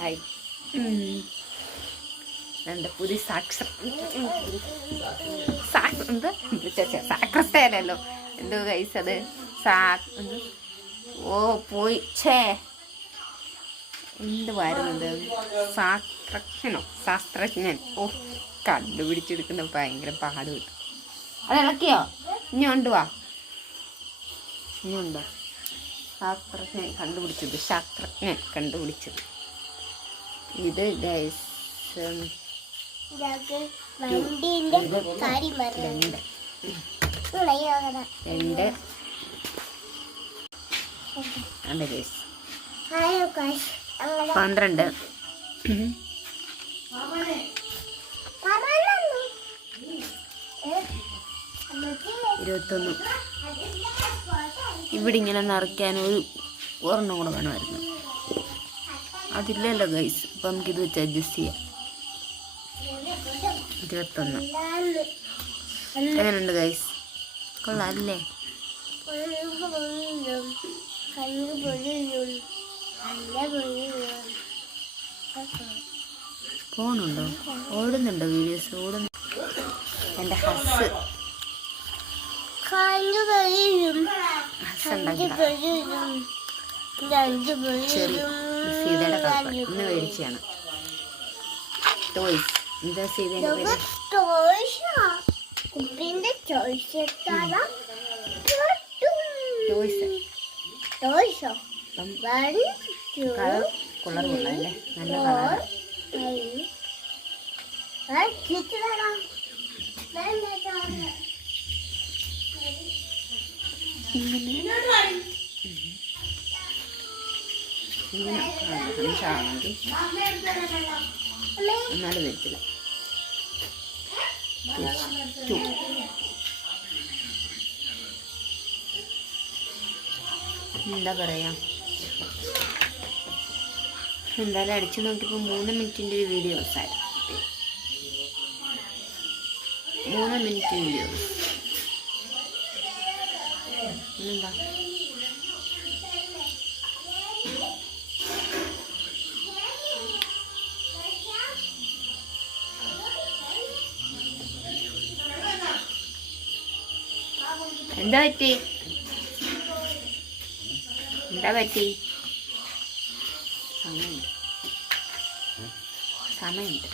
Hi. എന്താ പുതിയ സാക്രസ്റ്റൈലല്ലോ എന്തോ ഗൈസ് അത് ഓ പോയി എന്ത് വരുന്നത് ശാസ്ത്രജ്ഞൻ ഓ കണ്ടുപിടിച്ചെടുക്കുന്ന ഭയങ്കര പാട് കിട്ടും. അത് ഇളക്കിയോ? ഇനി കൊണ്ടുവാ, ഇനിയുണ്ടോ? ശാസ്ത്രജ്ഞൻ കണ്ടുപിടിച്ചത് ഇത് ഗൈസ്. രണ്ട് 21. ഇവിടെ ഇങ്ങനെ നിറയ്ക്കാൻ ഒരെണ്ണം കൂടെ വേണമായിരുന്നു. അതില്ലല്ലോ ഗൈസ്. അപ്പം നമുക്കിത് വെച്ച് അഡ്ജസ്റ്റ് ചെയ്യാം. 21 എങ്ങനെയുണ്ട് ഗൈസ്? കൊള്ളാല്ലേ? ഫോണുണ്ടോ? ഓടുന്നുണ്ടോ വീഡിയോസ്? ഓടുന്നു. എൻ്റെ ഹസ് സീതയുടെ കപ്പ ഇന്ന് മേടിച്ചാണ്. ടോയ്സ്. എന്താ സീതയുടെ പേര്? ടോയ്സ്. കളർ കൊള്ളാല്ലേ? നല്ല കളർ. ആണെങ്കിൽ എന്നാലും വരത്തില്ല. എന്താ പറയാ, എന്തായാലും അടിച്ചു നോക്കിയപ്പോൾ 3 മിനിറ്റിൻ്റെ ഒരു വീഡിയോസ് ആയി. 3 മിനിറ്റ് വീഡിയോസ്. എന്താ പറ്റി? സമയമുണ്ട്.